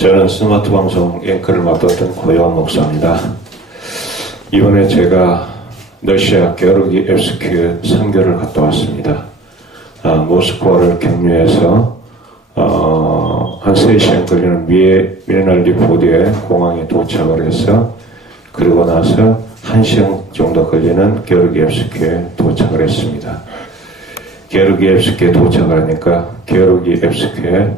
저는 스마트 방송 앵커를 맡았던 고요한 목사입니다. 이번에 제가 러시아 게오르기 에프스키에 선교를 갔다 왔습니다. 모스크바를 경유해서 한 3시간 걸리는 미네랄리포드에 공항에 도착을 해서 그러고 나서 1시간 정도 걸리는 게오르기옙스크에 도착을 했습니다. 게오르기옙스크에 도착을 하니까 게오르기옙스크에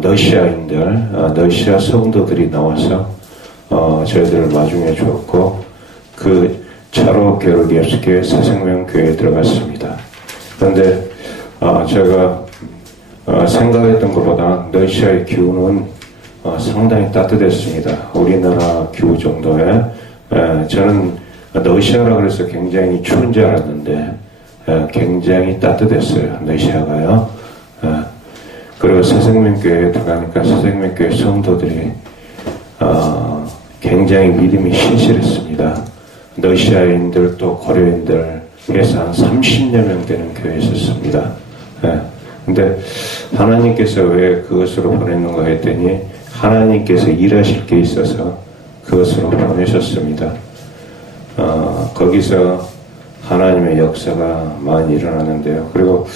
러시아인들, 러시아 성도들이 나와서 저희들을 마중해 주었고 그 차로 게오르기옙스크에 새생명교회에 들어갔습니다. 그런데 제가 생각했던 것보다 러시아의 기후는 상당히 따뜻했습니다. 우리나라 기후 정도에 저는 러시아라 그래서 굉장히 추운 줄 알았는데 굉장히 따뜻했어요. 러시아가요. 그리고 새생명교회에 들어가니까 새생명교회 성도들이 굉장히 믿음이 신실했습니다. 러시아인들 또 고려인들 해서 한 30여 명 되는 교회에 있었습니다. 근데 하나님께서 왜 그것으로 보냈는가 했더니 하나님께서 일하실 게 있어서 그것으로 보내셨습니다. 거기서 하나님의 역사가 많이 일어나는데요. 그리고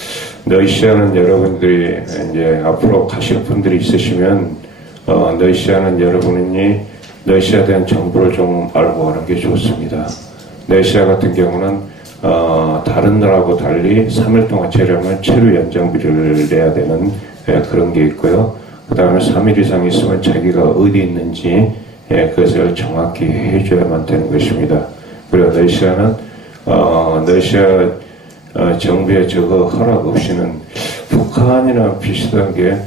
러시아는 여러분들이 이제 앞으로 가실 분들이 있으시면 러시아는 여러분이 러시아에 대한 정보를 좀 알고 가는 게 좋습니다. 러시아 같은 경우는 다른 나라하고 달리 3일 동안 체류하면 체류 연장비를 내야 되는 그런 게 있고요. 그 다음에 3일 이상 있으면 자기가 어디 있는지 그것을 정확히 해줘야만 되는 것입니다. 그리고 러시아는 러시아 정부의 저거 허락 없이는 북한이나 비슷하게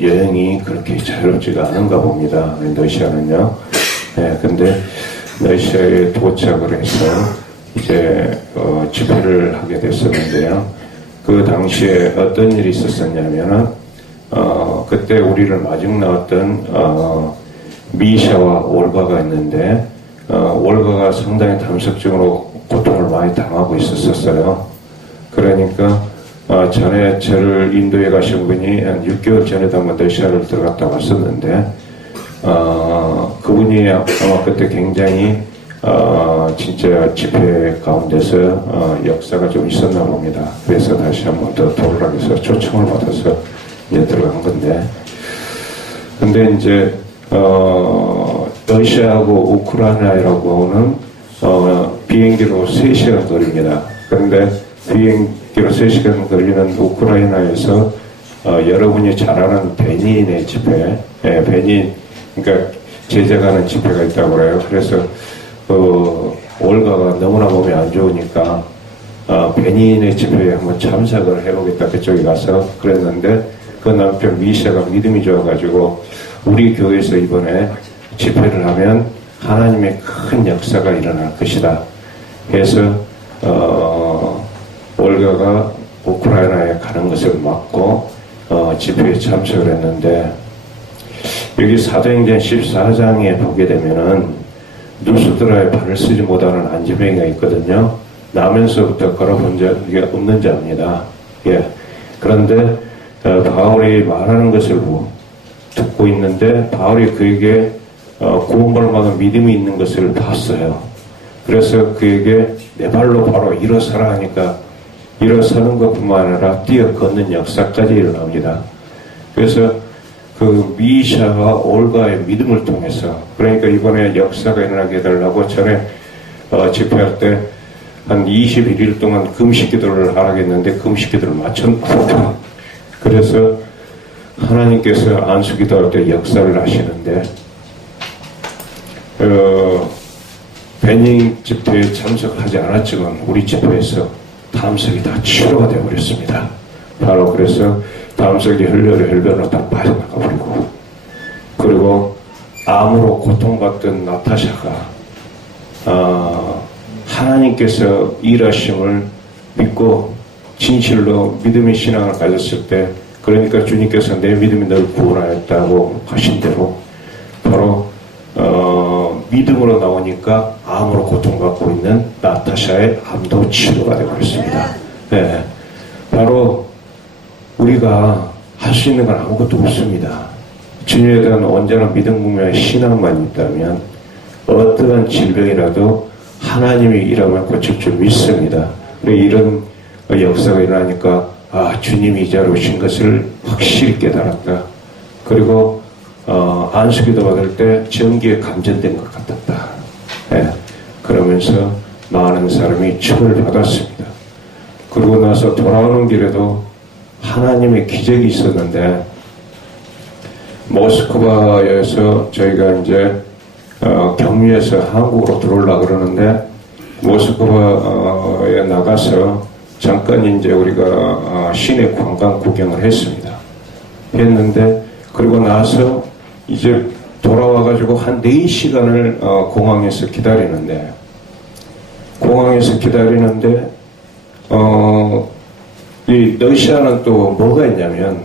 여행이 그렇게 자유롭지가 않은가 봅니다. 러시아는요. 근데 러시아에 도착을 해서 이제 집회를 하게 됐었는데요. 그 당시에 어떤 일이 있었었냐면은 그때 우리를 마중 나왔던 미샤와 올가가 있는데 올가가 상당히 담석적으로 고통을 많이 당하고 있었어요. 그러니까 전에 저를 인도에 가신 분이 한 6개월 전에도 한번 러시아를 들어갔다 왔었는데 그분이 아마 그때 굉장히 진짜 집회 가운데서 역사가 좀 있었나 봅니다. 그래서 다시 한번 더 도르락에서 초청을 받아서 이제 들어간 건데 근데 이제 러시아하고 우크라이나라고 하는 비행기로 3시간 거리입니다. 그런데 비행기로 3시간 걸리는 우크라이나에서 여러분이 잘 아는 베닌의 집회, 베닌, 그러니까 제자가는 집회가 있다고 그래요. 그래서 올가가 너무나 몸이 안 좋으니까 베닌의 집회에 한번 참석을 해보겠다 그쪽에 가서 그랬는데 그 남편 미샤가 믿음이 좋아가지고 우리 교회에서 이번에 집회를 하면 하나님의 큰 역사가 일어날 것이다 해서 올가가 우크라이나에 가는 것을 막고 집회에 참석을 했는데 여기 사도행전 14장에 보게 되면은 누스드라의 발을 쓰지 못하는 안지병이가 있거든요. 나면서부터 걸어본 적이 없는 자입니다. 그런데 바울이 말하는 것을 듣고 있는데 바울이 그에게 구원받을 만한 믿음이 있는 것을 봤어요. 그래서 그에게 내 발로 바로 일어서라 하니까 일어서는 것뿐만 아니라 뛰어 걷는 역사까지 일어납니다. 그래서 그 미샤와 올가의 믿음을 통해서 그러니까 이번에 역사가 일어나게 해달라고 전에 집회할 때 한 21일 동안 금식 기도를 하라겠는데 금식 기도를 마쳤습니다. 그래서 하나님께서 안수 기도할 때 역사를 하시는데 베닝 집회에 참석하지 않았지만 우리 집회에서 담석이 다 치료가 되어버렸습니다. 바로 그래서 담석이 혈변으로 다 빠져나가 버리고 그리고 암으로 고통받던 나타샤가 하나님께서 일하심을 믿고 진실로 믿음의 신앙을 가졌을 때 그러니까 주님께서 내 믿음이 널 구원하였다고 하신 대로 바로 믿음으로 나오니까 암으로 고통받고 있는 나타샤의 암도 치료가 되어버렸습니다. 바로 우리가 할 수 있는 건 아무것도 없습니다. 주님에 대한 온전한 믿음, 분명한 신앙만 있다면 어떠한 질병이라도 하나님이 일하면 고칠 줄 믿습니다. 이런 역사가 일어나니까 주님이 이 자리에 오신 것을 확실히 깨달았다. 그리고 안수기도 받을 때 전기에 감전된 것 같았다. 예, 그러면서 많은 사람이 축을 받았습니다. 그러고 나서 돌아오는 길에도 하나님의 기적이 있었는데, 모스크바에서 저희가 이제 격리해서 한국으로 들어오려고 그러는데, 모스크바에 나가서 잠깐 이제 우리가 시내 관광 구경을 했습니다. 했는데, 그리고 나서 이제 돌아와가지고 한 4시간을 공항에서 기다리는데, 이 러시아는 또 뭐가 있냐면,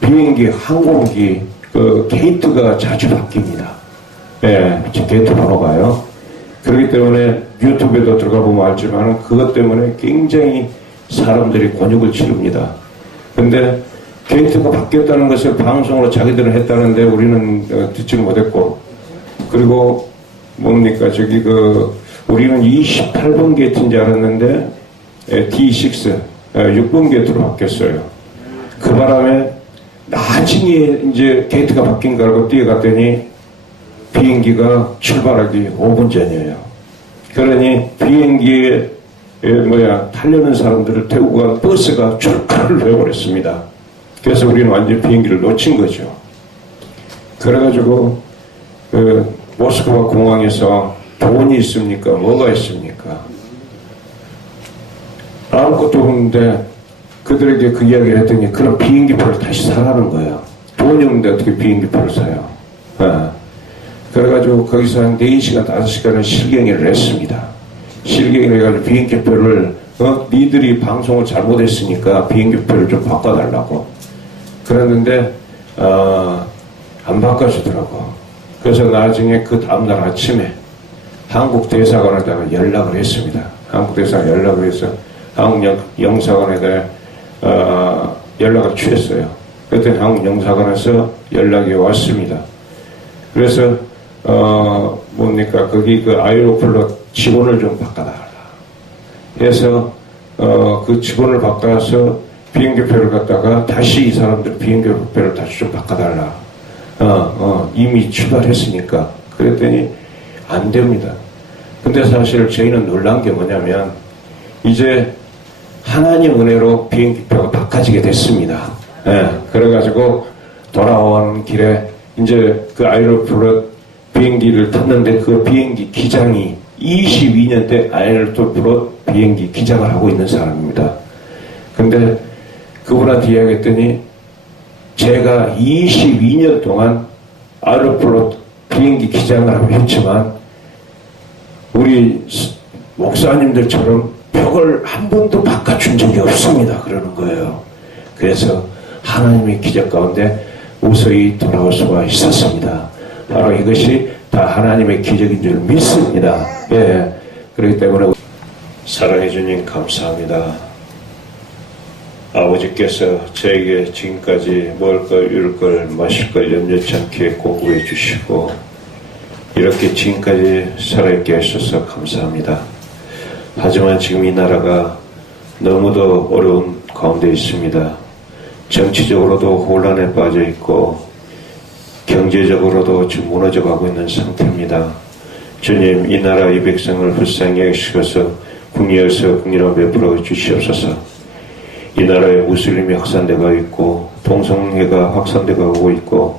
비행기, 항공기, 그 게이트가 자주 바뀝니다. 예, 게이트 번호가요. 그렇기 때문에 유튜브에도 들어가 보면 알지만 그것 때문에 굉장히 사람들이 곤욕을 치릅니다. 근데 게이트가 바뀌었다는 것을 방송으로 자기들은 했다는데 우리는 듣지는 못했고, 그리고 뭡니까 우리는 28번 게이트인 줄 알았는데 D6 6번 게이트로 바뀌었어요. 그 바람에 나중에 이제 게이트가 바뀐 걸 알고 뛰어갔더니 비행기가 출발하기 5분 전이에요. 그러니 비행기에 타려는 사람들을 태우고 간 버스가 출발을 해버렸습니다. 그래서 우리는 완전 비행기를 놓친 거죠. 그래가지고 모스크바 공항에서 돈이 있습니까? 뭐가 있습니까? 아무것도 없는데 그들에게 그 이야기를 했더니 그럼 비행기표를 다시 사라는 거예요. 돈이 없는데 어떻게 비행기표를 사요? 그래가지고 거기서 한 4시간, 5시간을 실갱이를 했습니다. 실갱이를 해가지고 비행기표를 니들이 방송을 잘못했으니까 비행기표를 좀 바꿔달라고 그랬는데 안 바꿔주더라고. 그래서 나중에 그 다음날 아침에 한국 대사관에다가 연락을 했습니다. 한국 대사관 연락을 해서 한국 영사관에다 연락을 취했어요. 그랬더니 한국 영사관에서 연락이 왔습니다. 그래서 거기 그 아이로플롯 직원을 좀 바꿔달라 해서 그 직원을 바꿔서 비행기표를 갖다가 다시 이 사람들 비행기표를 다시 좀 바꿔달라. 이미 출발했으니까. 그랬더니 안 됩니다. 근데 사실 저희는 놀란 게 뭐냐면 이제 하나님 은혜로 비행기표가 바꿔지게 됐습니다. 예, 그래가지고 돌아오는 길에 이제 그 아이로플롯 비행기를 탔는데 그 비행기 기장이 22년 때 아이로플롯 비행기 기장을 하고 있는 사람입니다. 근데 그분한테 이야기했더니 제가 22년 동안 아이로플롯 비행기 기장을 하고 했지만 우리 목사님들처럼 벽을 한 번도 바꿔준 적이 없습니다. 그러는 거예요. 그래서 하나님의 기적 가운데 우서히 돌아올 수가 있었습니다. 바로 이것이 다 하나님의 기적인 줄 믿습니다. 예. 그렇기 때문에 사랑해 주님 감사합니다. 아버지께서 저에게 지금까지 먹을 걸, 이룰 걸, 마실 걸 염려치 않게 공급해 주시고 이렇게 지금까지 살아있게 하셔서 감사합니다. 하지만 지금 이 나라가 너무도 어려운 가운데 있습니다. 정치적으로도 혼란에 빠져 있고 경제적으로도 지금 무너져 가고 있는 상태입니다. 주님, 이 나라 이 백성을 불쌍히 여기셔서 국리에서 국리로 베풀어 주시옵소서. 이 나라에 무슬림이 확산되고 있고 동성애가 확산되고 있고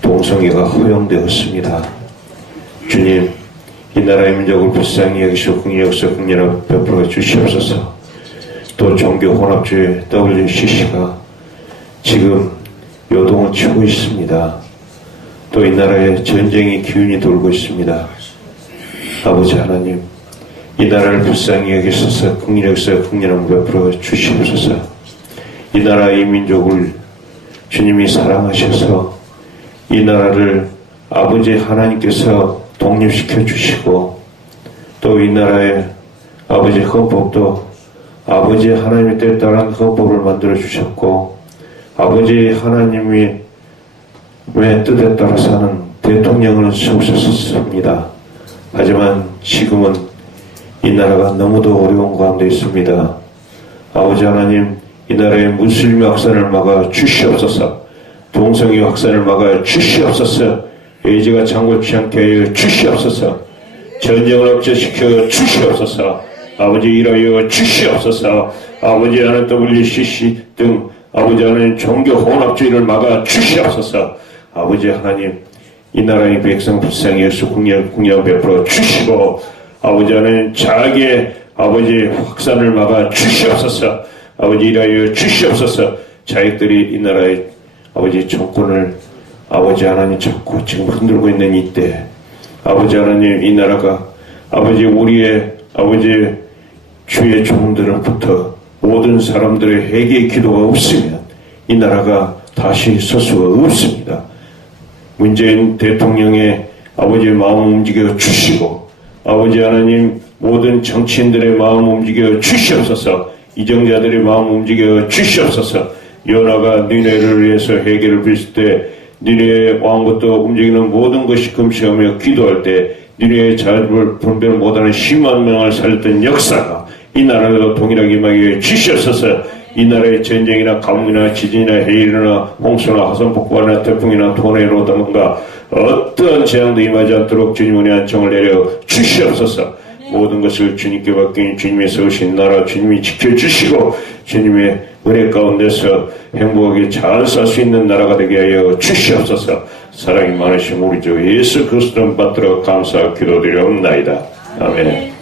동성애가 허용되었습니다. 주님, 이 나라의 민족을 불쌍히 여기시고 국리에서 국리로 베풀어 주시옵소서. 또 종교 혼합주의 WCC가 지금 요동을 치고 있습니다. 또 이 나라에 전쟁의 기운이 돌고 있습니다. 아버지 하나님, 이 나라를 불쌍히 여기셔서 국리력서 국리를 베풀어 주시옵소서. 이 나라의 민족을 주님이 사랑하셔서 이 나라를 아버지 하나님께서 독립시켜 주시고 또 이 나라의 아버지 헌법도 아버지 하나님의 때에 따른 헌법을 만들어 주셨고 아버지 하나님이 왜 뜻에 따라 사는 대통령을 세우셨습니다. 하지만 지금은 이 나라가 너무도 어려운 가운데 있습니다. 아버지 하나님, 이 나라의 무슬림 확산을 막아 주시옵소서. 동성애 확산을 막아 주시옵소서. 의지가 장고치 않게 하여 주시옵소서. 전쟁을 억제시켜 주시옵소서. 아버지 일하여 주시옵소서. 아버지 하나님 WCC 등 아버지 하나님 종교 혼합주의를 막아 주시옵소서. 아버지 하나님, 이 나라의 백성 불쌍히 여수 국력 베풀어 주시고, 아버지 하나님 자기의 아버지 확산을 막아 주시옵소서. 아버지 일하여 주시옵소서. 자익들이 이 나라의 아버지 정권을 아버지 하나님 잡고 지금 흔들고 있는 이때, 아버지 하나님, 이 나라가 아버지 우리의 아버지 주의 종들로부터 모든 사람들의 회개의 기도가 없으면 이 나라가 다시 설 수가 없습니다. 문재인 대통령의 아버지의 마음 움직여 주시고, 아버지 하나님 모든 정치인들의 마음 움직여 주시옵소서. 이정자들의 마음 움직여 주시옵소서. 요나가 니네를 위해서 회개를 빌 때 니네의 왕부터 움직이는 모든 것이 금시하며 기도할 때 니네의 자유를 분별 못하는 10만 명을 살렸던 역사가 이 나라도 동일하게 임하게 주시옵소서. 이 나라의 전쟁이나 가뭄이나 지진이나 해일이나 홍수나 화산폭발이나 태풍이나 토네로 등과 어떠한 재앙도 임하지 않도록 주님 은혜 한청을 내려 주시옵소서. 모든 것을 주님께 맡긴 주님이 세우신 나라 주님이 지켜주시고 주님의 은혜 가운데서 행복하게 잘 살 수 있는 나라가 되게 하여 주시옵소서. 사랑이 많으신 우리 주 예수 그리스도 받들어 감사 기도드리옵나이다. 아멘.